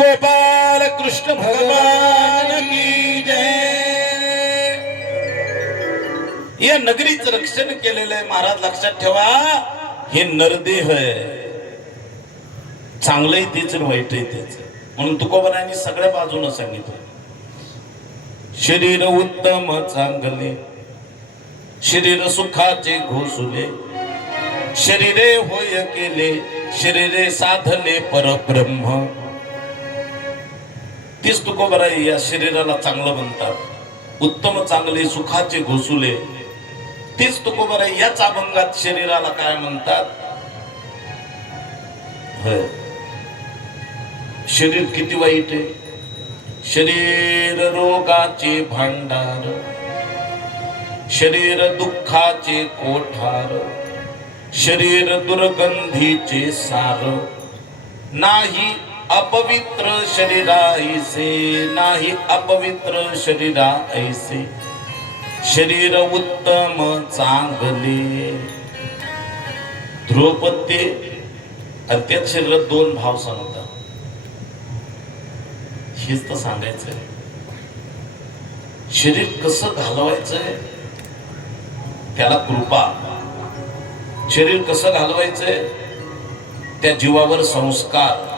गोपाल कृष्ण भगवान की जय. या नगरीचं रक्षण केलेलं आहे महाराज. लक्षात ठेवा, हे नरदेह आहे. चांगलंही तेच वाईटही तेच. म्हणून तुकोबारायांनी सगळ्या बाजूने सांगितलं, शरीर उत्तम चांगले, शरीर सुखाचे घोसुले, शरीरे होय केले, शरीरे साधले परब्रह्म. तीच तुकोबाराई या शरीराला चांगलं म्हणतात. उत्तम चांगले सुखाचे घोसुले, तीच तुकोबाराई याच अभंगात शरीराला काय म्हणतात. शरीर किती वाईट आहे. शरीर रोगाचे भांडार, शरीर दुःखाचे कोठार, शरीर दुर्गंधीचे सार. नाही अपवित्र शरीरा ऐसे, नाही अपवित्र शरीरा ऐसे, शरीर उत्तम चांगले. ध्रुवपत्ते आणि त्यात शरीरात दोन भाव सांगतात. हेच तर सांगायचंय. शरीर कसं घालवायचंय त्याला कृपा. शरीर कसं घालवायचंय त्या जीवावर संस्कार.